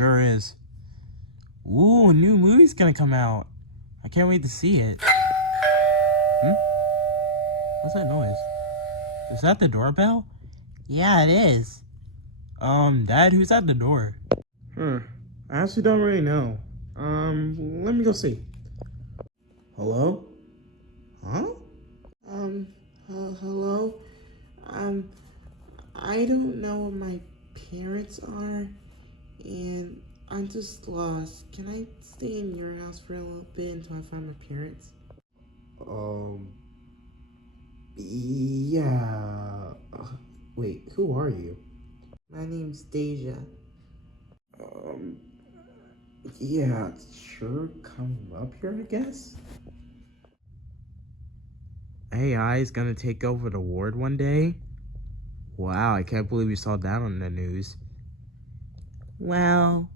sure is. Ooh, a new movie's gonna come out. I can't wait to see it. What's that noise? Is that the doorbell? Yeah, it is. Dad, who's at the door? I actually don't really know. Let me go see. Hello? Huh? Hello? I don't know where my parents are, and I'm just lost. Can I stay in your house for a little bit until I find my parents? Yeah. Wait, who are you? My name's Deja. Yeah, sure, come up here, I guess. AI is gonna take over the world one day? Wow, I can't believe you saw that on the news. Well,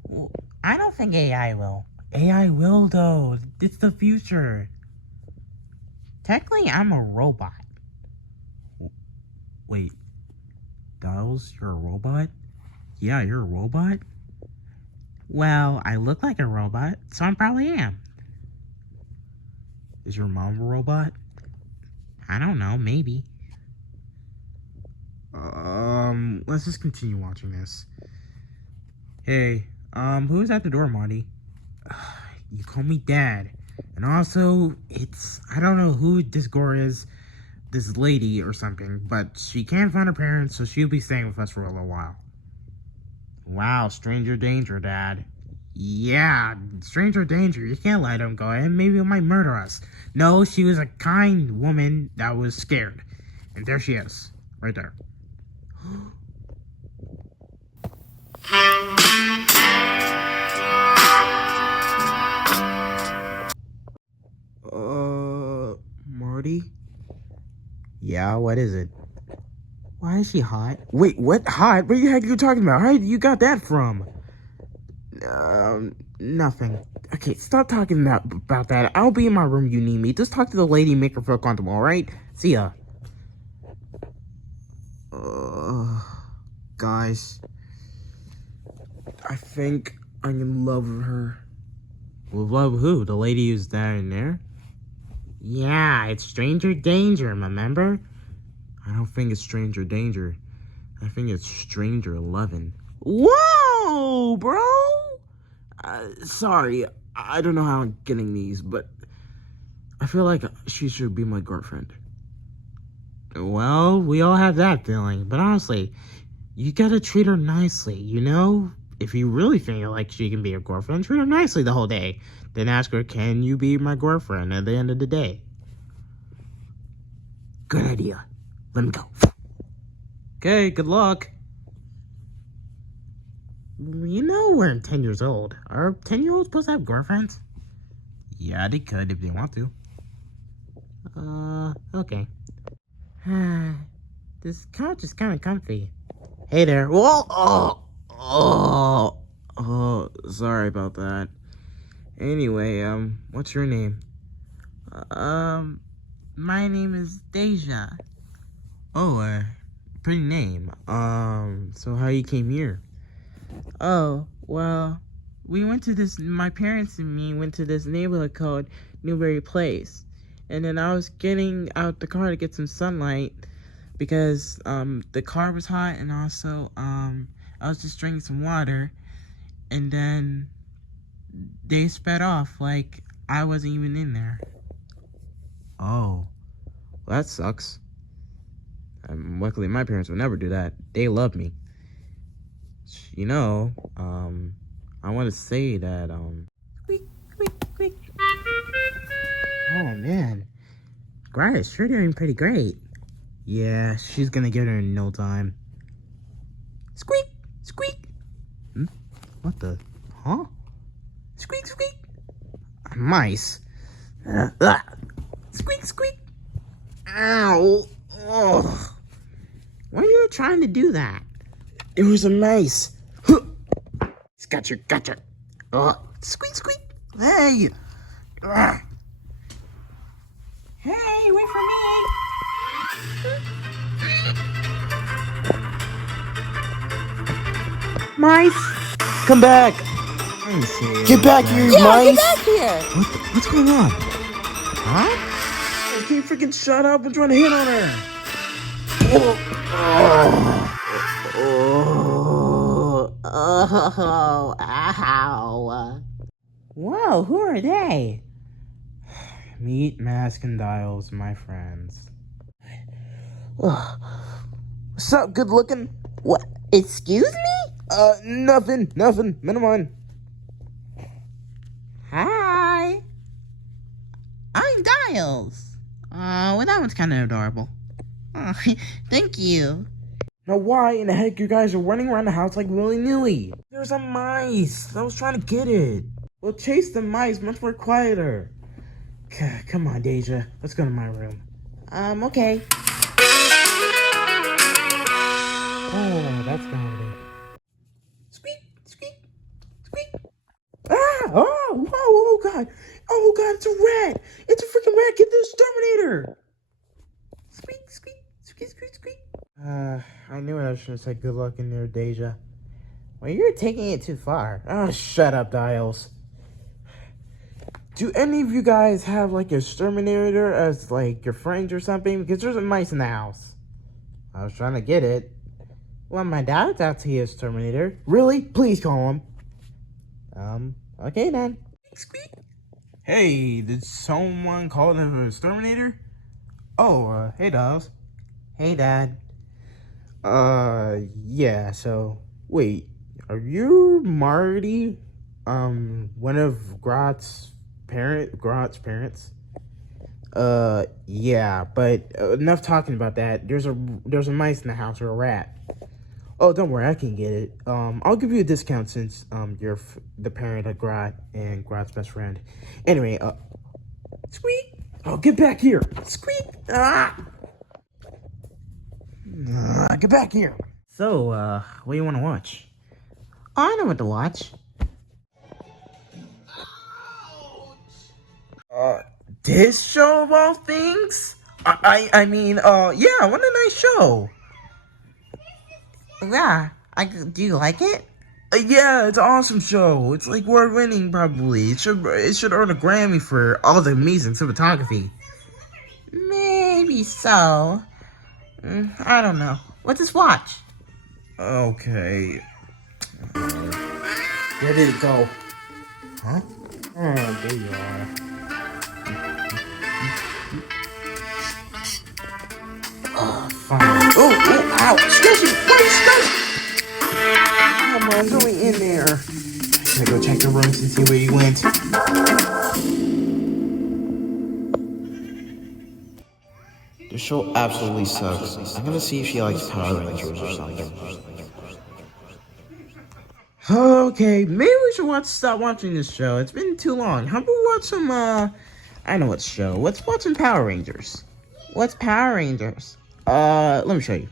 I don't think AI will. AI will, though. It's the future. Technically, I'm a robot. Wait, Dolls, you're a robot? Yeah, you're a robot? Well, I look like a robot, so I probably am. Is your mom a robot? I don't know, maybe. Let's just continue watching this. Hey, who's at the door, Marty? You call me Dad. And also, I don't know who this girl is, this lady or something, but she can't find her parents, so she'll be staying with us for a little while. Wow, stranger danger, Dad. Yeah, stranger danger. You can't let him go in. Maybe he might murder us. No, she was a kind woman that was scared. And there she is. Right there. Marty? Yeah, what is it? Why is she hot? Wait, what? Hot? What the heck are you talking about? How did you got that from? Nothing. Okay, stop talking about that. I'll be in my room, you need me. Just talk to the lady and make her feel comfortable, alright? See ya. Guys. I think I'm in love with her. With love who? The lady who's there in there? Yeah, it's stranger danger, remember? I don't think it's stranger danger. I think it's stranger 11. Whoa, bro! Sorry, I don't know how I'm getting these, but I feel like she should be my girlfriend. Well, we all have that feeling, but honestly, you gotta treat her nicely, you know? If you really feel like she can be your girlfriend, treat her nicely the whole day. Then ask her, can you be my girlfriend at the end of the day? Good idea. Let me go. Okay, good luck. You know we're 10 years old. Are 10-year-olds supposed to have girlfriends? Yeah, they could if they want to. Okay. This couch is kind of comfy. Hey there. Whoa! Sorry about that. Anyway, what's your name? My name is Deja. Oh, pretty name. So how you came here? Oh, well, my parents and me went to this neighborhood called Newberry Place. And then I was getting out the car to get some sunlight because, the car was hot, and also, I was just drinking some water, and then they sped off like I wasn't even in there. Oh, well, that sucks. Luckily, my parents would never do that. They love me. You know, I want to say that, Squeak, squeak, squeak. Oh, man. Grought is sure doing pretty great. Yeah, she's gonna get her in no time. Squeak, squeak. What the? Huh? Squeak, squeak. Mice. Squeak, squeak. Ow. Ugh. Why are you trying to do that? It was a mice. Gotcha, gotcha. Squeak, squeak. Hey. Hey, wait for me. Mice, come back. I'm serious. Get back here, you mice! Get back here! What's going on? Huh? Oh, can you freaking shut up? I'm trying to hit on her. Oh, ow. Whoa, who are they? Meet Mask and Dials, my friends. What's up, good looking? What? Excuse me? Nothing. Never mind. Hi. I'm Dials. Well, that one's kind of adorable. Oh, thank you. Now, why in the heck you guys are running around the house like willy-nilly? There's a mice. I was trying to get it. We'll chase the mice much more quieter. Come on, Deja. Let's go to my room. Okay. Oh, that's gone. Squeak. Ah! Oh, God. Oh, God, it's a rat. It's a freaking rat. Get the exterminator. Squeak. I knew I should have said good luck in there, Deja. Well, you're taking it too far. Oh, shut up, Dials. Do any of you guys have, like, a exterminator as, like, your friends or something? Because there's a mice in the house. I was trying to get it. Well, my dad's out to his exterminator. Really? Please call him. Okay then. Squeak. Hey, did someone call an exterminator? Oh, hey, Dials. Hey, Dad. Yeah, so, wait, are you Marty? One of Grought's parents? Yeah, but enough talking about that. There's a mice in the house, or a rat. Oh, don't worry, I can get it. I'll give you a discount since, you're the parent of Grought and Grought's best friend. Anyway, Squeak! Oh, get back here! Squeak! Get back here! So, what do you want to watch? I know what to watch. This show of all things? I mean, yeah, what a nice show! Yeah, do you like it? Yeah, it's an awesome show. It's like award-winning, probably. It should earn a Grammy for all the amazing cinematography. Maybe so. I don't know. Let's just watch. Okay. Where did it go? Huh? Oh, there you are. Oh, fine. Oh, ow! Excuse me! What is that? Come on, I'm going in there. I'm gonna go check the rooms and see where he went. The show absolutely sucks. I'm gonna see if she likes Power Rangers or something. Okay, maybe we should stop watching this show. It's been too long. How about we watch some, I know what show. Let's watch some Power Rangers. What's Power Rangers? Let me show you.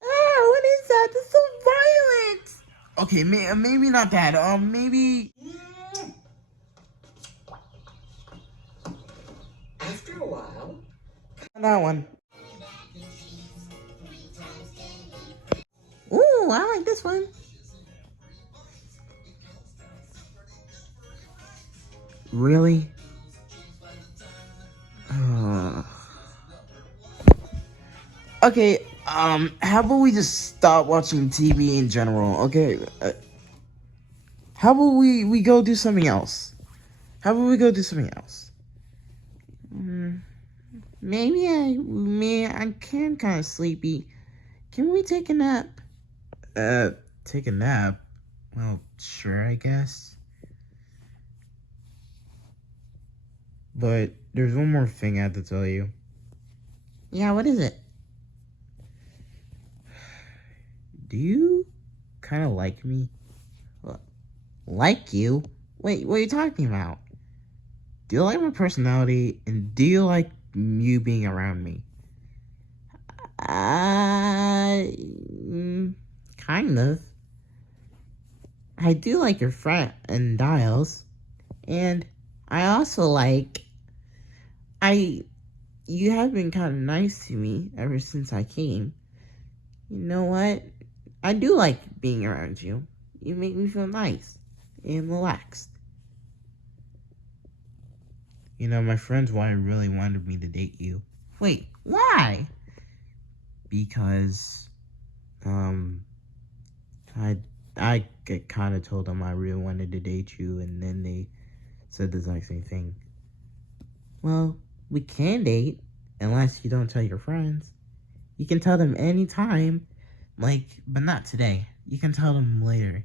What is that? That's so violent! Okay, maybe not that. Maybe... After a while... That one. Ooh, I like this one. Really? Okay, how about we just stop watching TV in general, okay? How about we go do something else? Maybe I can kind of sleepy. Can we take a nap? Take a nap? Well, sure, I guess. But there's one more thing I have to tell you. Yeah, what is it? Do you kind of like me? Like you? Wait, what are you talking about? Do you like my personality, and do you like you being around me? Kind of. I do like your friend and Dials, and I also like... You have been kind of nice to me ever since I came. You know what? I do like being around you. You make me feel nice and relaxed. You know, my friends really wanted me to date you. Wait, why? Because, I kind of told them I really wanted to date you, and then they said the exact same thing. Well, we can date, unless you don't tell your friends. You can tell them anytime, but not today. You can tell them later.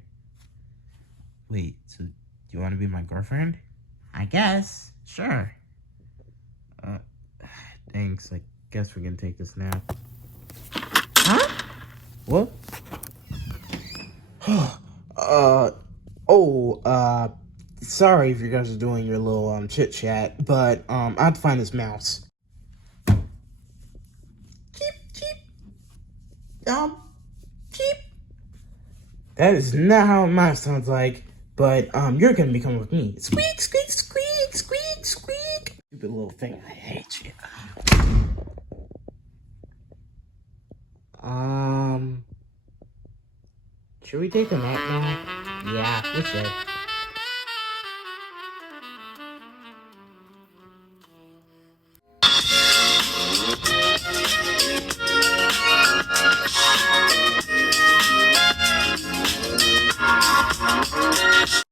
Wait, so do you want to be my girlfriend? I guess. Sure. Thanks. I guess we can take this nap. Huh? What? Sorry if you guys are doing your little, chit chat, but, I have to find this mouse. Cheep, cheep. Cheep. That is not how a mouse sounds like, but, you're gonna be coming with me. Squeak, squeak, squeak, squeak, squeak. Stupid little thing, I hate you. Should we take a nap now? Yeah, we should.